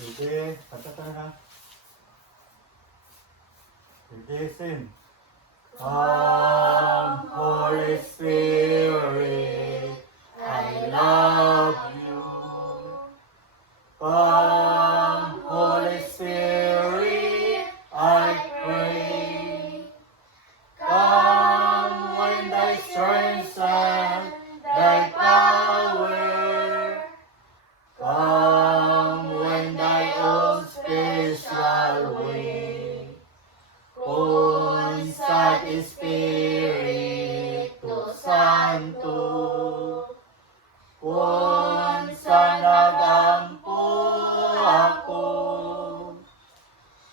Ready? Kanta ka na. Ready, sing. Come, Holy Spirit, I love you. Come, Holy Spirit, I pray. Come when thy strength and thy power. Come when thy own special way. Consat Espiritu Santo, kung sa nagampo ako,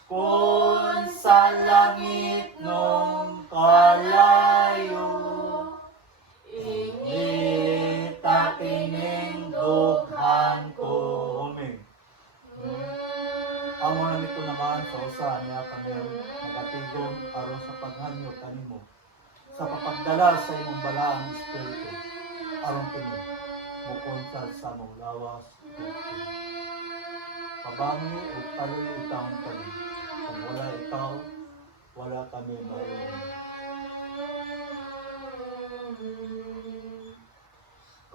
kung sa langit nung kalayo, ingit aking dughan ko. Amen. Amo na nito naman sa usa niya kami nagatigom aron sa paghanyo kanimo sa papagdala sa imong balaang espiritu aron kini mukontal sa among lawas kabangi ug taloy itawon kami kung wala ikaw wala kami mayon.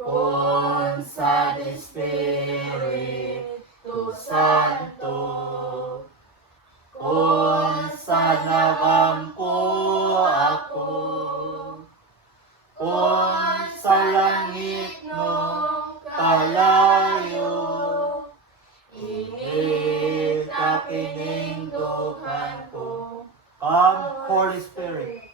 Consat Espiritu Santo, kung sa nagampo ako, kung sa langit nung kalayo, ingit aking dughan ko. Come, Holy Spirit.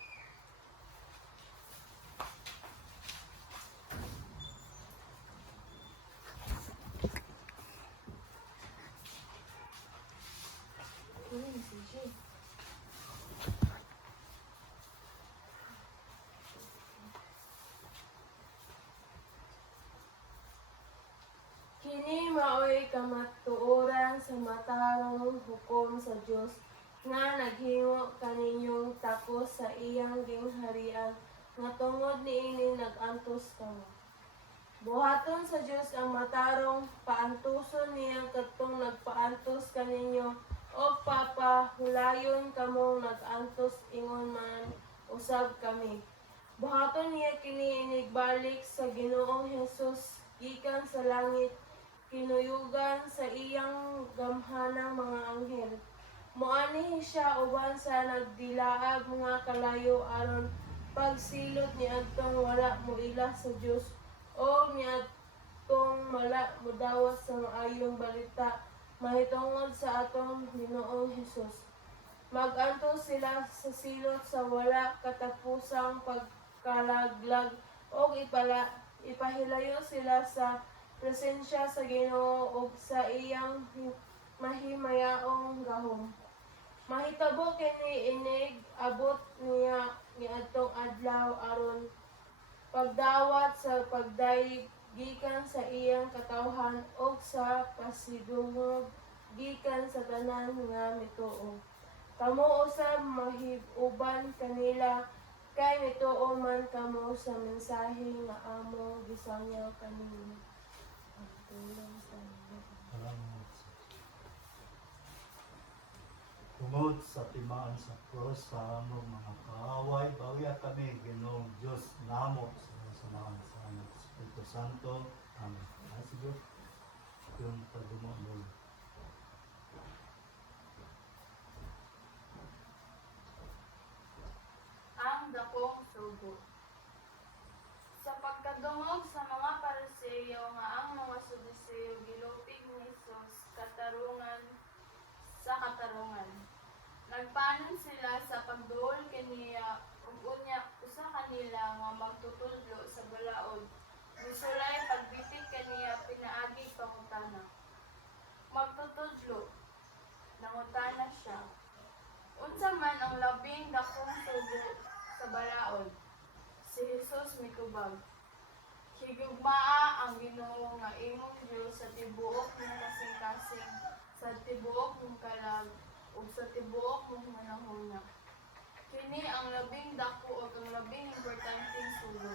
Kini maoy kamatuoran sa matarong hukom sa Dios nga naghimo kaninyong takos sa iyang gingharian nga tungod niini nagantos kamo. Buhaton sa Dios ang matarong paantuson niya kadtong nagpaantos kaninyo o papahulayon kamong nagantos ingon man usab kami. Buhaton niya kini inigbalik sa Ginoong Hesus gikan sa langit kinuyugan sa iyang gamhanang mga anghel. Moanihi siya uban sa nagdilaag mga kalayo aron pagsilot niadtong wala moila sa Dios o niadtong wala modawas sa maayong balita mahitungod sa atong Ginoong Hesus. Magantos sila sa silot sa wala katapusang pagkalaglag o ipahilayo sila sa presensya sa Ginoo ug sa iyang mahimayaong gahom. Mahitabo kini inig abot niya niadtong adlaw aron pagdawat sa pagdayeg gikan sa iyang katawhan ug sa pasidungog gikan sa tanan nga mituo. Kamo usab mahiuban kanila kay mituo man kamo sa mensahe nga amo gisangyaw kanimo. Tungod sa timaan sa cross sa among mga kaaway, bawiya kami, Ginoong Diyos namo sa samahan sa among Espiritu Santo. Amen. Ay, sige. Yung pagdumo mo. Ang dakong sugo. Sa pagkadungog sa mga Pariseo nga ang mga Saduceo gilupig ni Jesus katarungan sa katarungan. Nagpanon sila sa pagduol kaniya ug unya usa kanila nga magtutudlo sa balaod. Gisulay pagbitik kaniya pinaagi pangutana. Magtutudlo. Nangutana siya. Unsa man ang labing dakong sugo sa balaod? Si Jesus mikubag. Higugmaa ang Ginoo nga imong Dios sa tibuok mong kasing-kasing, sa tibuok mong kalag, ug sa tibuok mong manahuna. Kini ang labing dako ug ang labing importanteng sugo.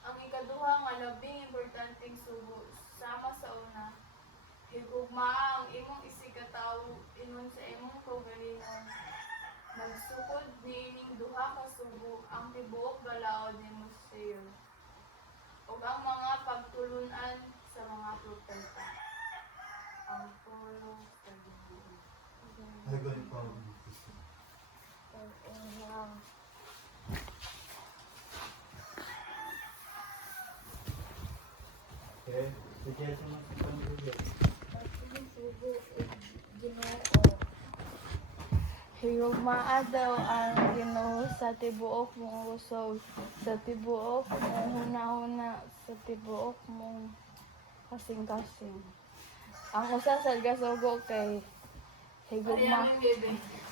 Ang ikaduha nga labing importanteng sugo sama sa una, Higugma ang imong isigatawo ingon sa imong kaugalingon. Nagsukod niining duha ka subo ang tibuok balaod nimo sa iyo. Ug ang mga pagtulunan sa mga propeta. Ang pulo sa Ginoo. Ay, gawin pa. Okay. Sige, sumunod sa pamilya. Higugmaa daw ang Ginoo sa tibuok mong usog, sa tibuok mong hunahuna, sa tibuok mong kasing-kasing. Ang usa sa gasugo kay higugma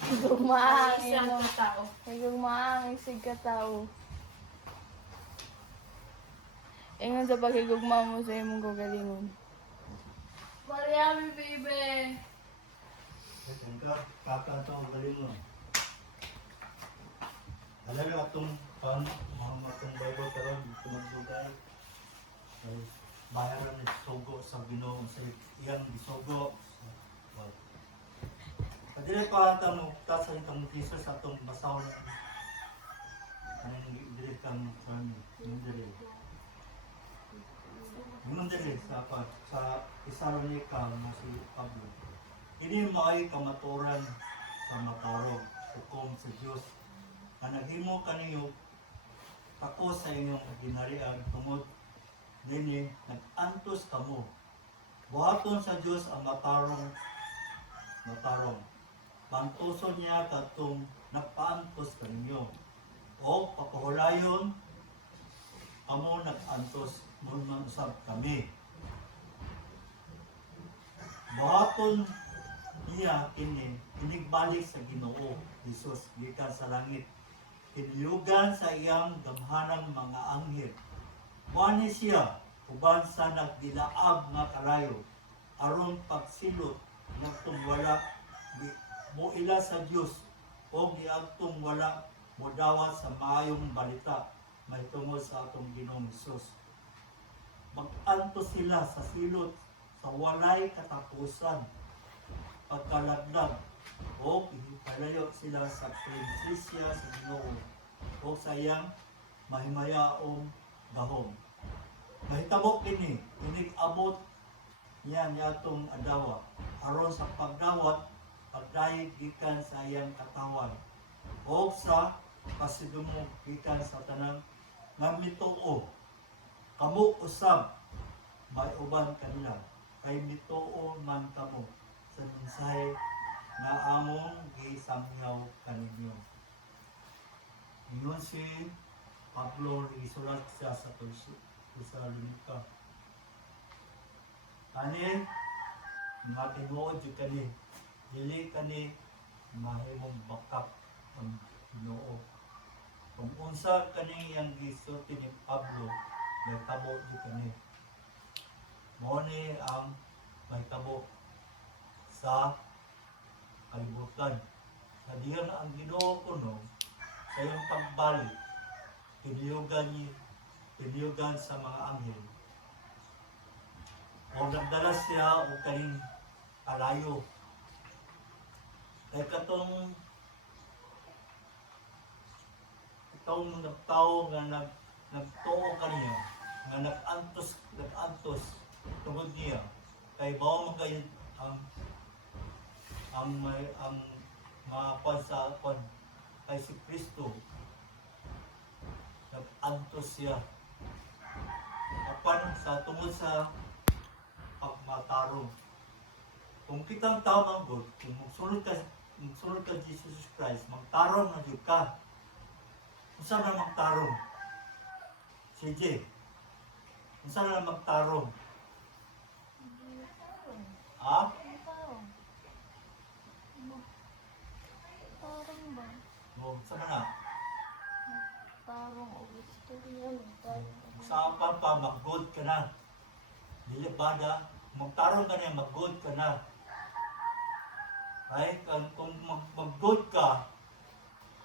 higugmaa ang imong higugmaa ang isig ka tao. Ingon sa paghigugma mo sa imong kaugalingon. Mariami, baby! Ito ka, kakanta ang galing mo. Alam mo itong mga itong Bible karon tumagbugay. Ay, bayaran ni Sogo sa Ginoo sa iyang gisugo. Kadili pa ata mo tasan itong tisa sa itong basahon. Anong dili kang dili. Yung dili sa Thessalonica mo si Pablo. Ini maay kamaturan sa matarog, hukom sa Diyos. Na naghimo kaniyo ako sa inyong ginharian tungod nini nag-antos kamo. Buhaton sa Diyos ang matarong. Pantuson niya katong nagpaantos kaninyo. O papahulayon kamo nag-antos mun man usab kami. Buhaton niya inigbalik sa Ginoo Jesus gikan sa langit. Hiniyugan sa iyang gamhanang mga anghel. Wani siya uban sa nagdilaab nga kalayo aron pagsilot ngadtong wala mo ila sa Dios o giadtong wala modawat sa maayong balita mahitungod sa atong Ginoong Hesus. Mag-antos sila sa silot sa walay katapusan pagkalaglag o ihipalayo sila sa prinsesya sa Ginoo o sa iyang mahimayaong gahom. Mahitabo kini inig-abot niya niyatong adawa aron sa pagdawat pagdayeg gikan sa iyang katawan o sa pasigumog gikan sa tanang nga mituo. Kamo usab may uban kanila kay mituo man kamo sa mensahe na among gisamyaw kaninyo. Ingon si Pablo isulat siya sa Thessalonica. Kani mga tinuod jud kani dili kani mahimong bakap ang Ginoo. Kung unsa kani yang gisulti ni Pablo, may tabo jud kani. Mao ni ang may tabo sa kalibutan. Na diyan ang Ginoo kuno sa iyong pagbalik, piniyugan sa mga anghel. O nagdala siya o kaning alayo. Kay katong nagtao nga nagtuo kaniya, nga nag-antos tungod niya. Kay bawo man kayo ang mga sa kay si Kristo nag-antos siya apan sa tungod sa pagmatarong. Kung kitang tao ng God, kung magsulod ka Jesus Christ, magtarong na yun ka. Kung saan na magtarong? CJ, kung saan na magtarong? Ha? Tarong ba? O, saan na? Tarong o istorya mo. Saan pa mag-good ka na? Dili bada, magtarong ka na, mag-good ka na. Ay, kung mag-good ka,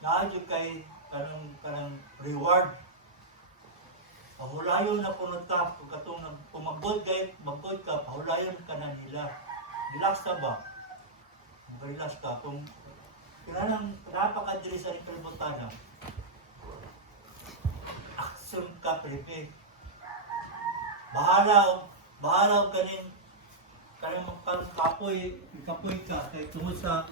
naadyo kay kanang reward. Pahulayon na punod ka, kung mag-good ka, pahulayon ka na nila. Relax ka ba? Mag-relax ka. Kung kailangan napakadiri sa ikalibutan na, action ka, Felipe. Bahala kanin kapoy ka kay tungod sa